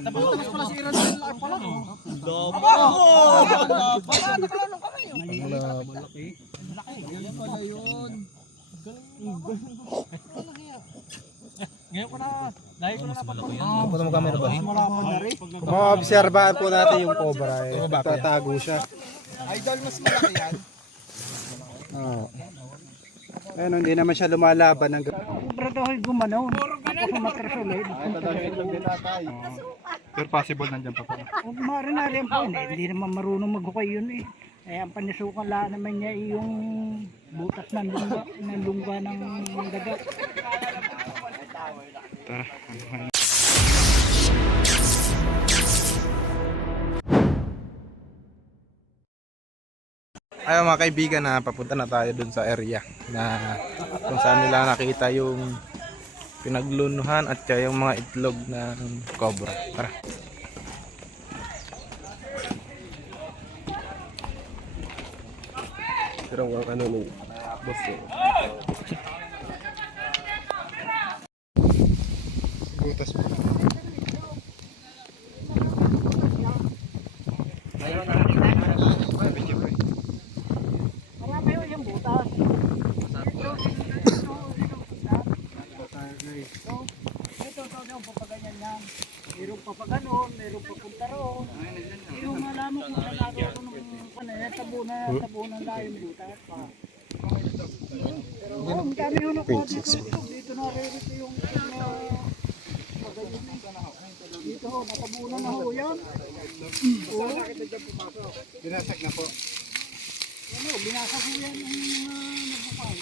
Tapos pala si Iran din lang pala. Malaki. Yan pala yun. Ngayon ko na, dahil ko na napatulog. Ano mo camera ba? Maobserbahan po natin yung cobra. Tatago siya. Idol, mas malaki yan. Oo. Ayun, hindi naman siya lumalaban ng Cobra daw ay gumanaw. Ako matrasolid. Pero possible nandiyan pa po. Huwag marinari po. Hindi naman marunong maghukay yun eh. Eh, ang panisukan lang naman niya ay yung butas ng lungga ng dagat. Tara. Ayun mga kaibigan, na papunta na tayo dun sa area na kung saan nila nakita yung pinaglunuhan at kaya yung mga itlog ng cobra. Tara. Pero wala ka nung boss eh. Butas mo. Marami yun yung butas. Ito yung papaganyan yan. Mayroong papaganon, mayroong papunta roon. Yung malaman kung saan ako tabunan lang yung butas pa. Pero ang dami yun ako dito naririto yung paganyan. Dito ho, natabunan na ho yan. Binasag na po. Ano, binasa ko yan ang nagbukay.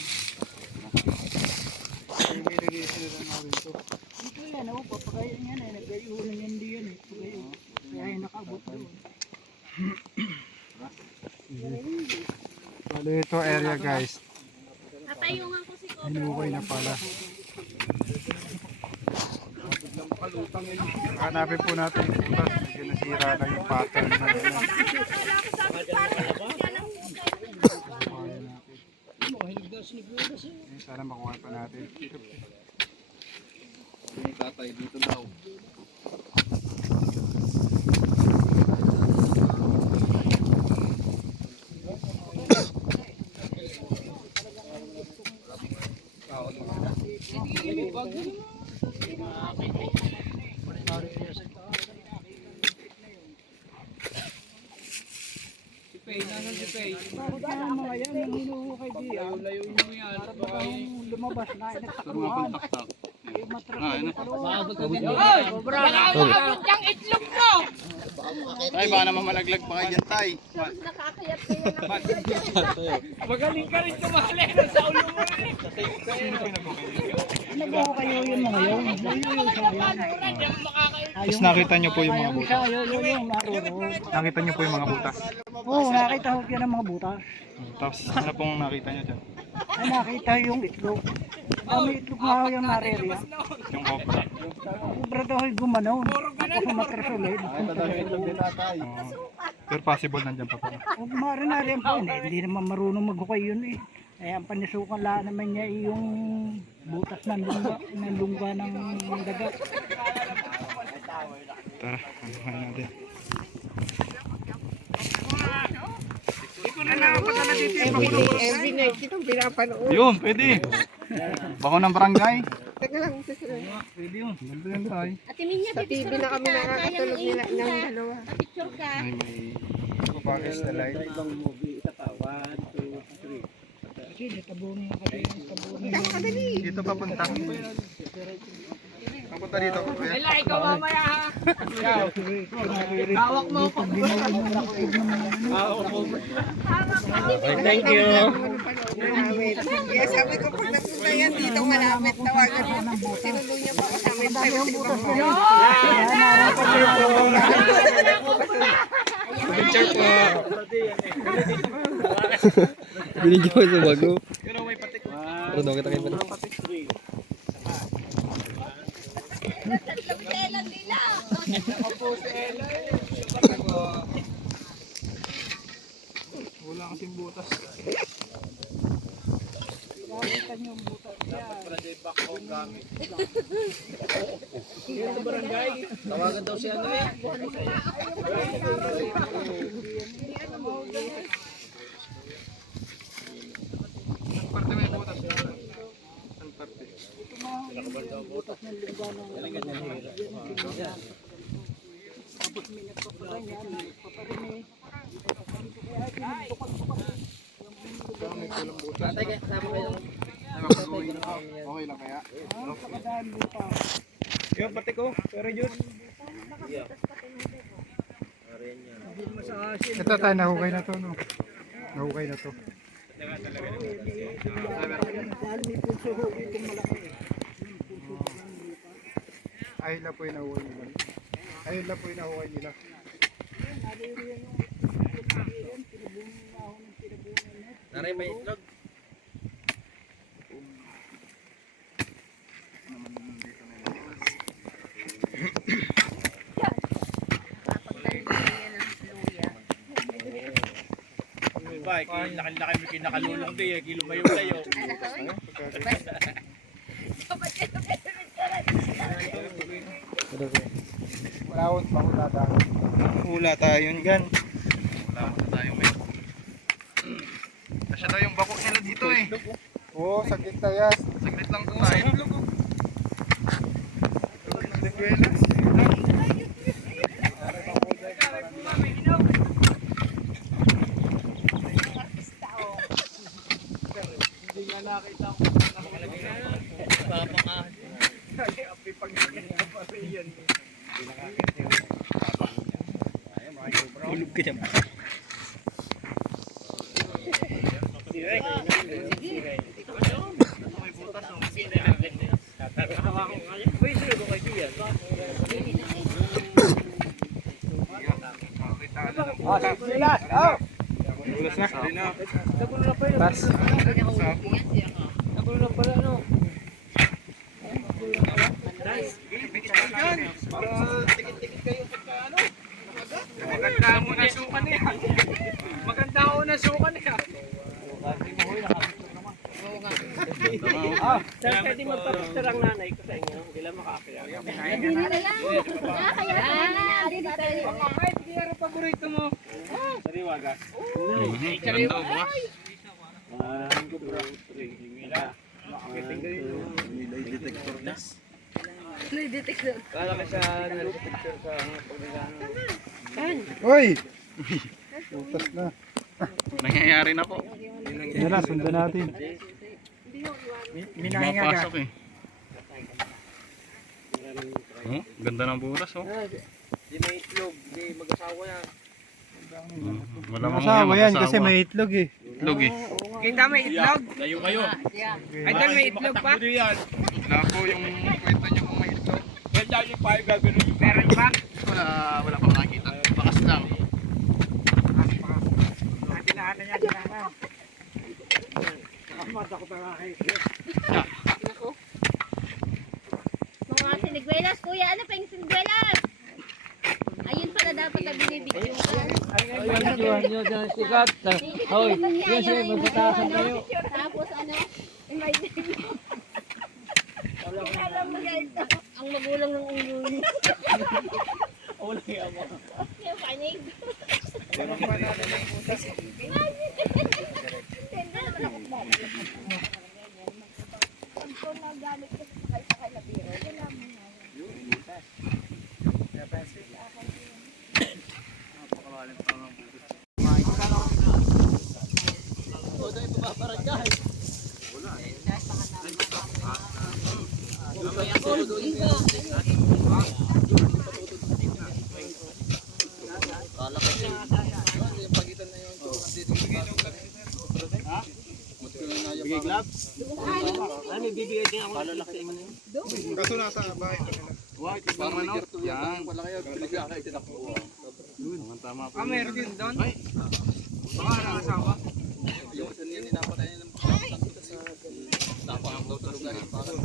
Ito yan, oh, papagayan yan eh. Nagayunan yan di yan eh. Pagayon. Kaya yung nakabot doon. Bali ito area guys. Natayungan ko si Cobra. Hinukay na pala. Hanapin po natin yung butas. Medyo nasira na yung pattern na yun. Sana makuha pa natin. Tatay dito daw. Bakit nga ang mga yan, ang hinuhukay di yan? Para bang lumabas na, nagtakuhan. Eh, matrasolid pa roon. Yung itlog mo! Tay, baka naman malaglag pa kayo dyan, tay. Nakakayat kayo na. Magaling ka rin kumali sa ulo mo rin. Naghuhukay yun mga yun. Yun sa yan. Tapos nakita nyo po yung mga butas. Yung naroon. Nakita nyo po yung mga butas. Oo, nakita ko yan ang mga butas. Tapos ano pong nakita nyo dyan? Ay, nakita yung itlog. May itlog nga yung naririya. Yung cobra. Cobra daw ay gumanaw. Ako matrasolid. Pero possible nandiyan pa po. Huwag marinari po. Hindi naman marunong maghukay yun eh. Eh, ang panisukan lang naman niya ay yung butas ng lungga ng dagat. Tara, ano natin. Every night kitang pinapanood. Yun, pwede. Bako ng barangay. Teka lang, Pwede yun. Ganda yan, tay. Ate Minya, sa TV na kami nakakatulog nila ng dalawa. Picture ka. Ay, may kupagis na light. Kasi natabunan yung kasi natabunan yung Dito papunta. Papunta dito. Ela, ikaw mamaya ha. Hawak mo ako. Thank you. Kaya sabi ko pag napunta yan dito malapit tawagan mo. Sinulo niya pa ako sa amin. Picture po. Binigyan ko sa bago. Pero daw kita kayo pala. Wala kasing butas. Makikita niyo yung butas niya. Tawagan daw si ano eh. Butas ng lingga ng tapos may nagpaparan yan, may nagpaparan eh. Kaya tinugtukan-tukan. Tatay, kasama kayo. Okay lang kaya? Sa kadaan lupa. Yung pati ko, pero yun. Ito tayo, nahukay na to, no? Nahukay na to. Dahil may pulso ho itong malaki eh. Ayun na po yung nahukay nila. Ayun na po yung nahukay nila. Naray, may itlog. Ba, laki-laki mo kinakalulong din eh. Kilo ba yung layo? Malawot pa ko dadaan. Hula tayo dyan. Wala tayo may. Kasya daw yung bako nila dito eh. Oo, saglit na yan. Saglit lang ito tayo. Liguelas. Hindi nga nakita ko. Papangahan. Api pag nakita pa rin yan. Tulog ka dyan. Ulas na. Hindi na. Tas. Para tikit-tikit kayo pagka ano. Maganda mo na sukan niya. Maganda mo na sukan niya. Pwede magpa-picture ang nanay ko sa inyo. Hindi lang makakilala. Paborito mo. Sariwaga. Ganda bukas. Kala ka siya nag-picture sa pagbigaan. Uy! Butas na. Nangyayari na po. Yan na, sundan natin. Pumapasok eh. Oh, ganda ng butas oh. Di may itlog, di mag-asawa yan. Wala mang Masawa yan kasi may itlog eh. itlog eh. Kita may itlog. Layo kayo. Ay, dahil may itlog pa. Ano yan? Wala po yung kwento niyo kung may itlog. Yan lang yung payo gagawin yung Meron pa. Wala pang nakita. Bakas lang. Tinahanan niya, tinahanan. Mga sinigwelas, kuya, ano pa yung sinigwelas? Ayun pala dapat na binibigyan. Hoy, yan siya, magpatasan kayo. Tapos ano? May alam mo guys, ang magulang ng ulo niya. Wala yung ama. Yung panig. Tenda naman ako ba? Pag ko nagamit ko sa sakay-sakay na biro, wala mo na. Bigay gloves? Ano, bibigay din ako. Palalaki mo na yun. Kaso nasa bahay ito nila. White, Parang manok. Yan. Wala kayo. Pinagkakay tinakuha. tama po. Ah, meron din doon. Ay. Baka nakasawa. Yung isa niya ninapatay niya ng napakang daw sa lugar yung parang.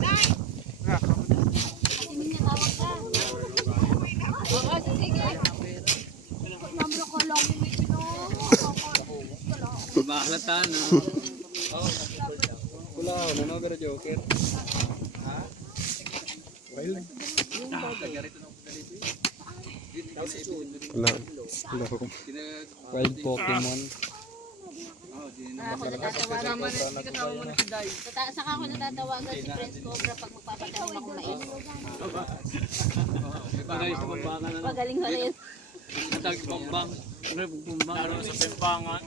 Hindi niya tawag ka. Oo, sige. Number ko lang yung may Mahalata no. Wala. Wild Pokemon. Saka ako natatawagan si Prince Cobra pag magpapatanim akong mais. Magaling ko rin. Lalo sa pempangan.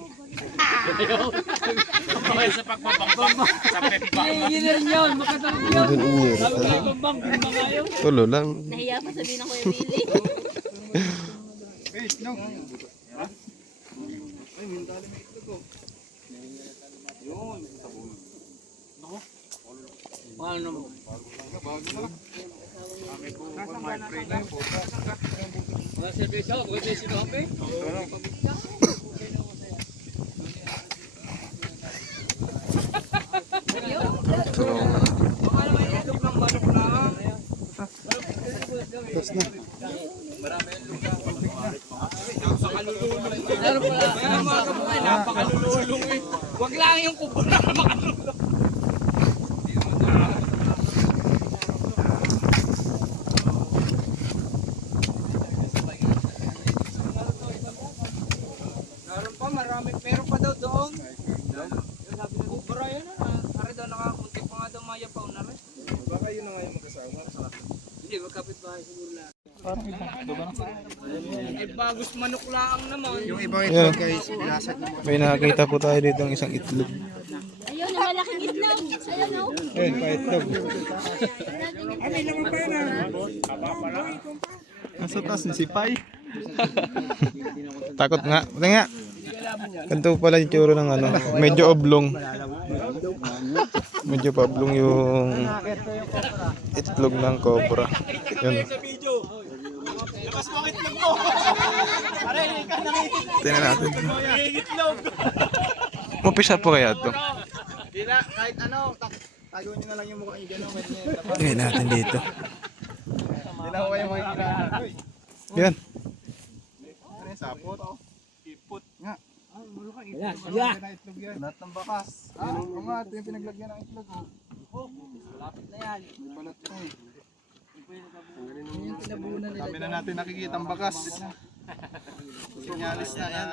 Okay sa pagpapambang. Sa pempangan. Tulo lang. Nahiya pa sabihin ako yung Willie. Wag lang yung kubo na makalulong. Meron pa, marami. Meron pa daw doon. Sabi na kubra yun na. Ari daw nakakunti pa nga daw maya pa una rin. Baka yun na nga yung magkasama. Hindi, magkapit bahay siguro lang. Ay bagos manok lang naman. Yung ibang itlog guys, binasag mo. May nakakita po tayo dito ng isang itlog. Ayun, ang malaking itlog. Ayun, oh. Ayun, pa itlog. Nasa taas ni si Pai. Takot nga. Pati nga. Ganito pala yung tsura ng ano. Medyo oblong. Medyo pablong yung itlog ng cobra. Yun. Tingnan natin. Mapisa po kaya ito. Di na, kahit ano, tago nyo na lang yung mukha nyo gano'n. Tingnan natin dito. Di na ko kayo makikita. Yan. Ano yung sapot? Ipot nga. Lahat ng bakas. Oo nga, ito yung pinaglagyan ng itlog. Malapit na yan. May balat ko eh. Kami na natin nakikita ang bakas. Sinyalis na yan.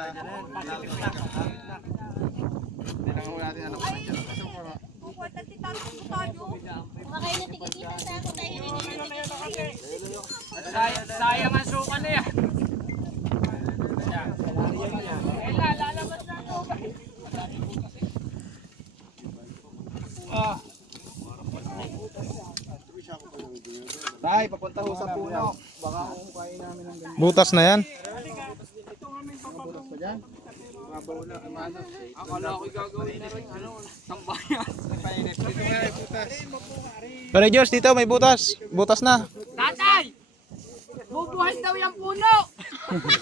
Tinanong natin ano pa nandiyan. Kumakain na tigitan sa ako dahil Sayang ang suka na yan. Lalabas na ito. Tay, papunta ho sa puno. Baka kukain namin ng ganyan. Butas na yan. Butas pa dyan. Mabaw na, ano. Akala ko gagawin na rin, tambayan. Dito nga ay butas. Pero Diyos, dito may butas. Butas na. Tatay! Bubuhay daw yung puno!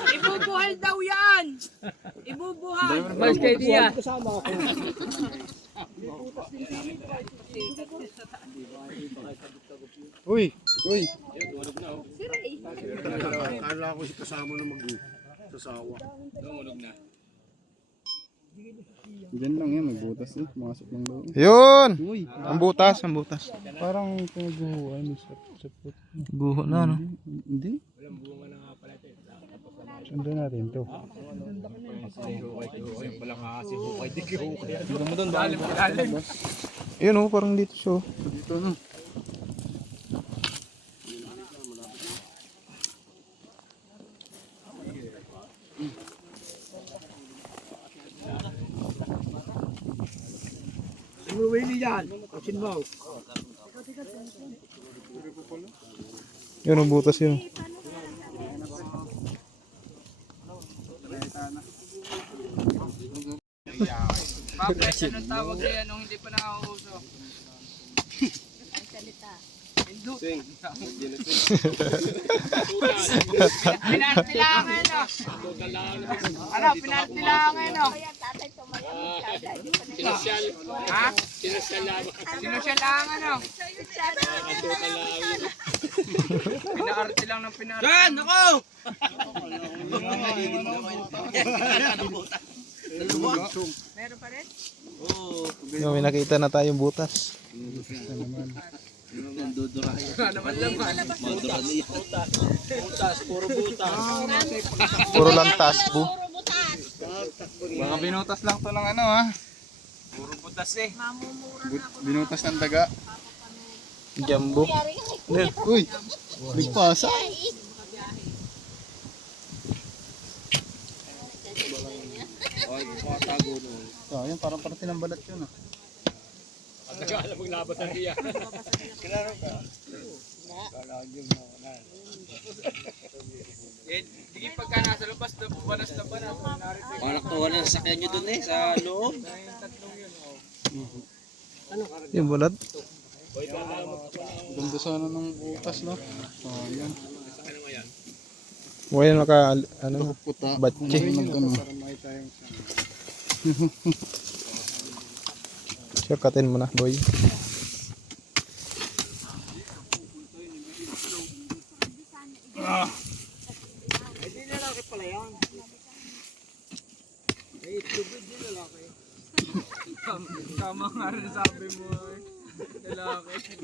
Ibubuhay daw yan! Ibubuhay! Mas kay Dia. Uy! Uy! Akala ko si kasama na mag-sasawa. Diyan lang yan, may butas eh. Masok lang daw. Yun! Ang butas, ang butas. Parang pinaghuhuan mo sa put. Guho na, no? Hindi? Sundan natin to. Yun, oh, parang dito siya. Dito no. Yun, ang butas yun. Papresya ng tawag yan nung hindi pa nakauso. Pinartilangan no? Ano, pinartilangan no? Sinosyal. Ha? Sinusyalangan no? Pinaarte lang ng pinaarte. Yan! Ako! Meron pa rin? Yung may nakita na tayong butas. Puro lantas po. Mga binutas lang to ng ano ha. Puro butas eh. Binutas ng daga. Jumbo. Uy, ligpasa. Oh, yan parang parte ng balat yun ah. Hindi pagka nasa labas, banas na banas. Nakatuwa na sa sakyan nyo dun eh, sa loob. Yung bulat. Ganda sana ng butas no. Oh, yan. Wala naka ano, Kuta. batche. Ano. Shortcutin mo na, boy. Tama nga rin sabi mo eh. Lalaki.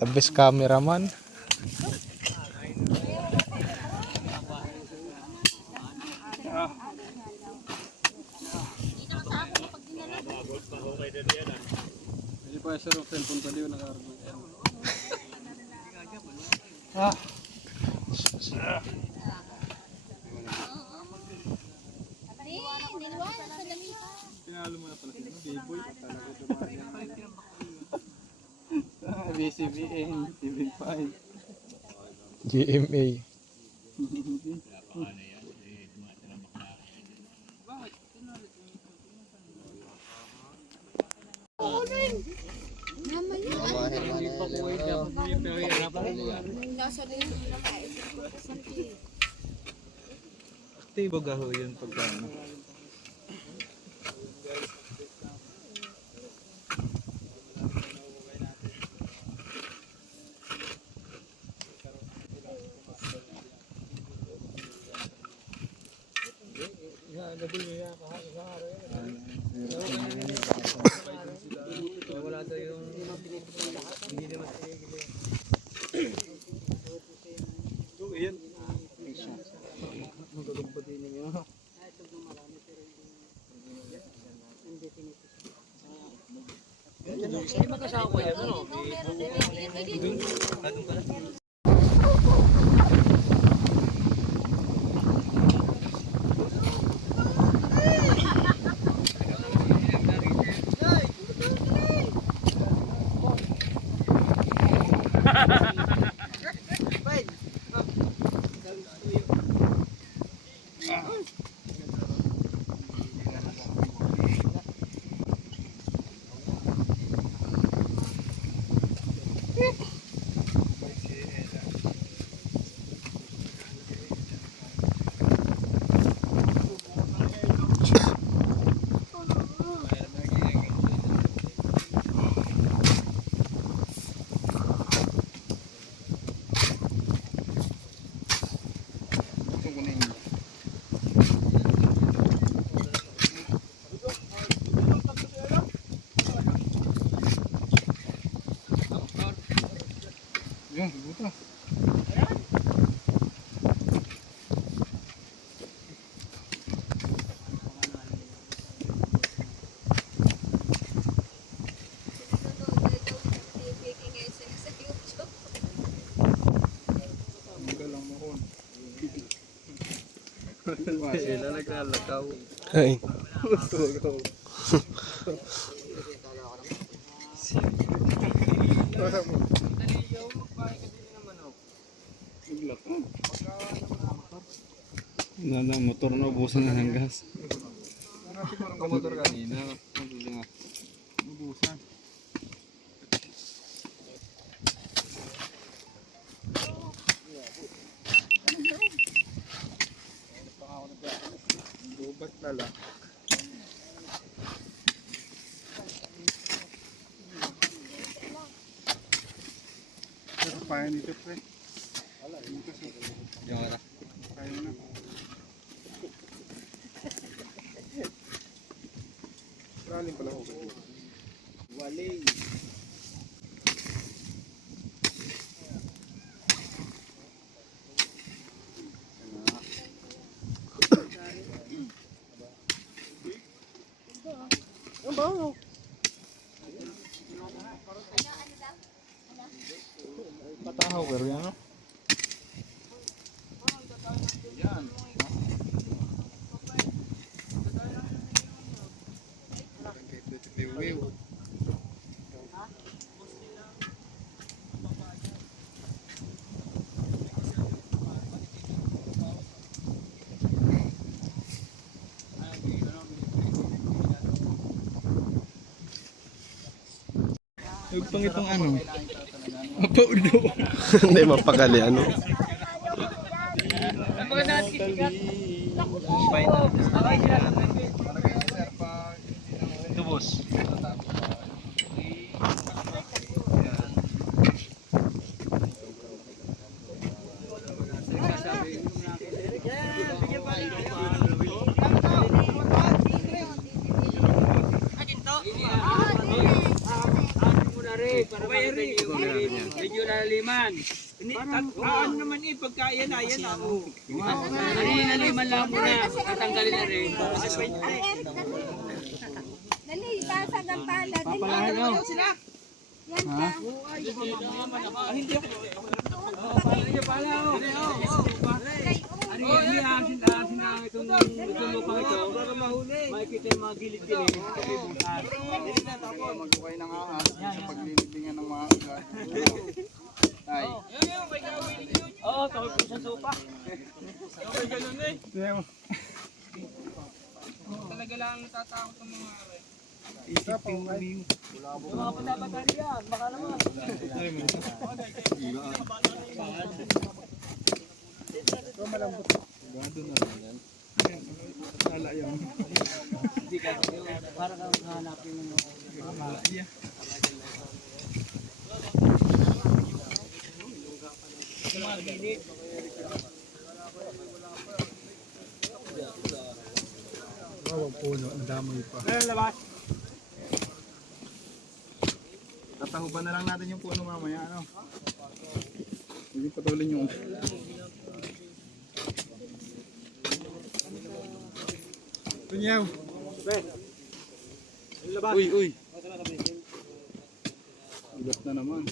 The best cameraman. Hindi pa sir, cellphone pa din naka-arbo. Pinalo mo na pala sila. B-boy pa talaga dumaan. BCBN, TV5. GMA. Active gaho yun pagka ano. Wala daw yung hindi naman Yun, buta. Magalang mo hon. Sila naglalakaw. Ay. Nala, motor na ubusan na ng gas. Kumotor kanina. Ubusan. Dubat na lang. sampayan dito, pre. Dito sa... Yung ano. Kaya na. Raling pala ako. Waling. Patahaw pero yan no? Huwag pang itong ano. Mapaulo. Hindi, mapakali ano. Tubos. Medyo naliman. Ano naman pagkaya na, yan ako. Naliman lang muna, tatanggalin na rin. Dali, itasag ang pala. Dali. Sila? Yan ka. Hindi pala ako. Itong lupang ito, makikita yung mga gilid-gilid. Mag-ukay ng ahas sa paglilibingan ng mga ugat. Ay. Oo, tawag po sa sopa. Okay, ganun eh. Talaga lang natatakot ng mga Isa pa ukay. yung mga patabata yan, baka naman. Ito malambot. Gado na rin yan. Sala yan. Hindi ka, para kang hanapin ng mga Bawang puno, nadamay pa. Tatahuban na lang natin yung puno mamaya, ano? Hindi patulin yung... Tunyaw! Uy, uy! Ugat na naman.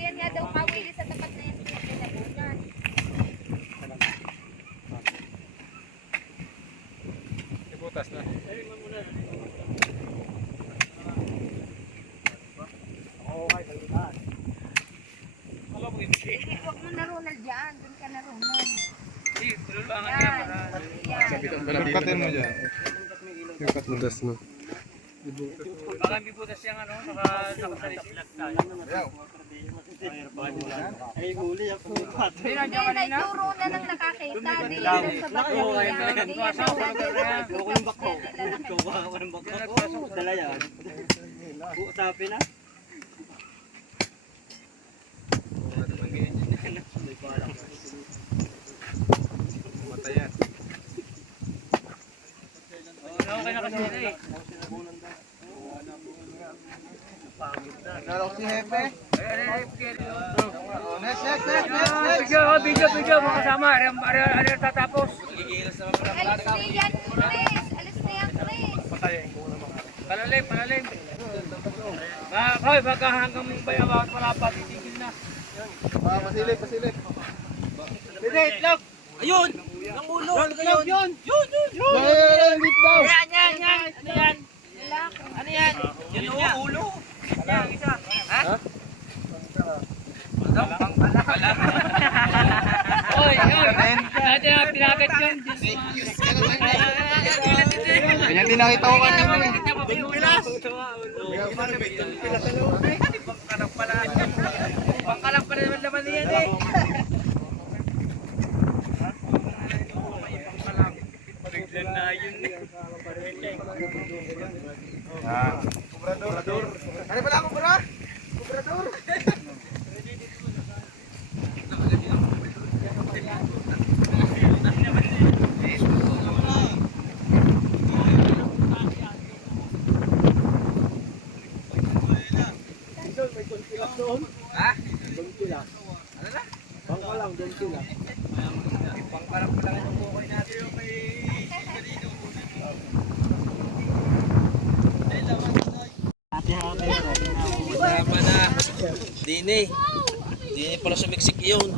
Yan nga daw, mawili sa tapat na yan. Pinagunan. Ibutas na. Huwag mo na Ronald dyan. Doon ka na Ronald. Tulungan Yan. Yan. Katin mo dyan. Butas na. Baka may butas siyang ano, nakasalit. Ay, huli ako. Hindi, nagturo na ng nakakita. Hindi lang sa bahay. Kuha ko ng bako. Kuha ko ng bako. Dala yan. Usapin na. Matayan. Okay na kasi na eh. Nalok si Hepe. Next. Video, mga kasama. Ano tatapos? Alis na yan, Chris. Alis na yan, Chris. Palalim. Hoy, baka hanggang bayawat wala pa, titigil na. Pasilip. Hindi, itlog! Ayun! Ang ulo! Yun! Lip daw. Yan! Ano yan? Yun o, ulo! Yan, isa. Ha? Oy! Natin na pinakat yun. Ganyan din nakita ko kanina eh. Pangkalang pala naman naman niyan eh. Biglan na yun eh. Kubrador. Ano pala kubra? Kubrador. Tama na. Dini pala sumiksik yun.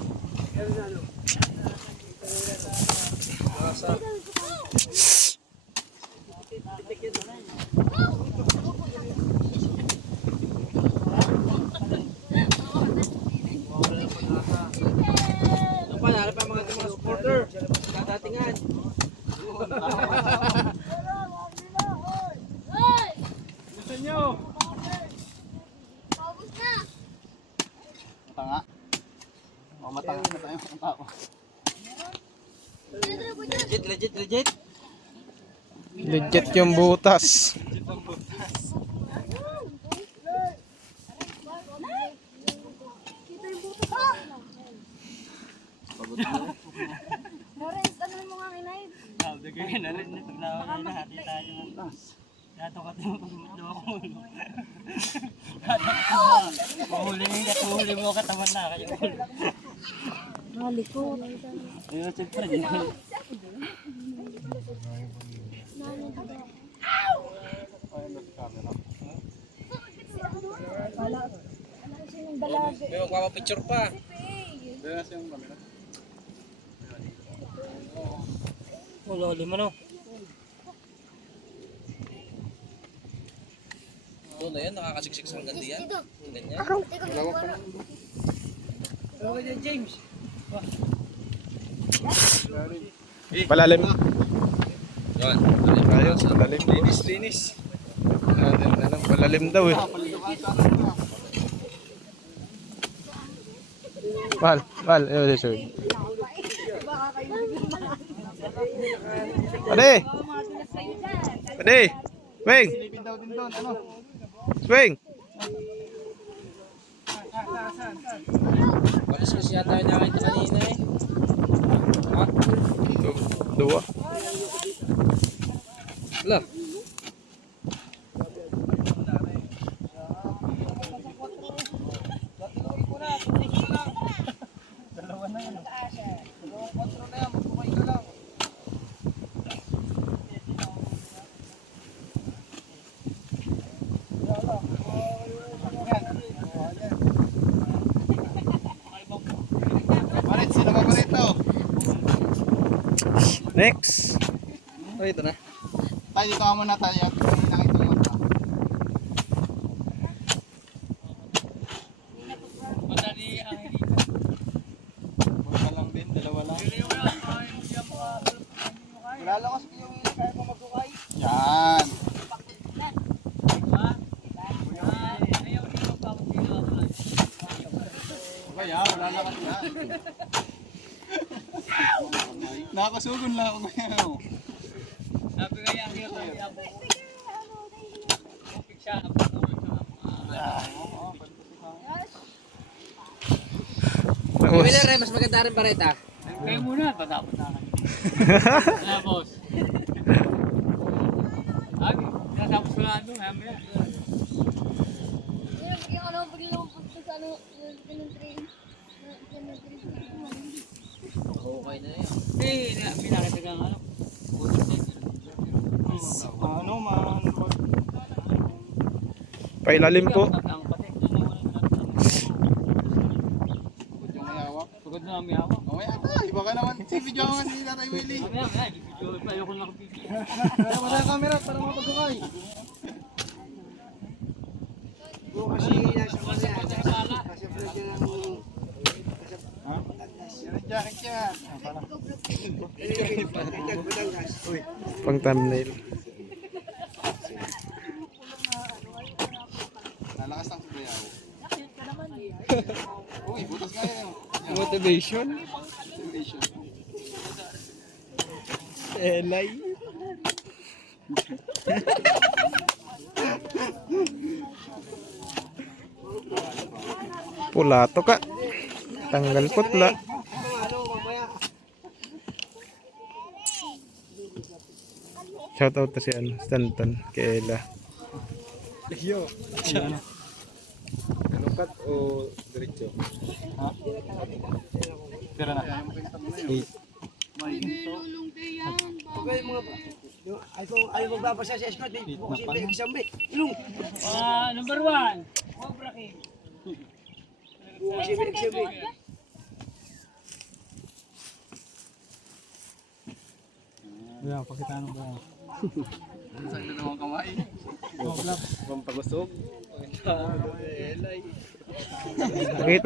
Hanap pa mga supporter. Kadatingan. Gusto nyo? Paubos na. Matanga. Matanga na tayo mga tao. Legit. Legit yung butas. Kita yung butas. Lawrence, ano mo nga kinay? Kaya na rin ito. Baka makita nyo. Dato ka ito. Mahuli mo katawan na. Malikot. Ayun, siyempre. Yun. May magpapapicture pa. Ulo, lima no. Doon na yan, nakakasiksik sa hanggang diyan. Ganyan. Okay na, James. Palalim. Yun. Ayos, palalim. Linis. Palalim daw eh. Mahal. Ayun, sir. Pwede. Swing. Silipin daw din doon. Ano? Swing. Palis yata yung nakita kanina eh. Ha? Dua. Wala. Marit, sino ba rito? Next. Oh, ito na. Tayo dito ka muna tayo. Nakita mo ito. Wala lang din, dalawa lang. Wala lang kasi yung kaya mo magkukay. Yan. Nakakasugon lang ako ngayon. Sabi nga yan, siya, Tapos, mas maganda rin bareta. kayo muna, tatapos na kayo. Wala, boss. Ay, tatapos ko lang ito, mamaya. Yung ano, pag lumabas sa ano, yung train. Okay na yan. Hindi, may nakita kang ano. Ano man. pailalim po. Ang pati. Yung may hawak. Pagod na may hawak. Mamaya ka. Iba ka naman. Si video ka si Tatay Willie. Mamaya, ayoko nakapigil. Wala ang camera para mapagkakay. Jacket yan. Pang thumbnail. Lalakas ng sprayaw. Uy, butas nga yan. Motivation. Elay. Pula to ka. Tanggal putla. Shout out to si ano, Stanton, kay Ella. Yo. Kanukat o diretso? Tira na. Number 1. Cobra King. Yan, pakita ano ba yan? Saan na naman kamay? Pampagusog. Bakit?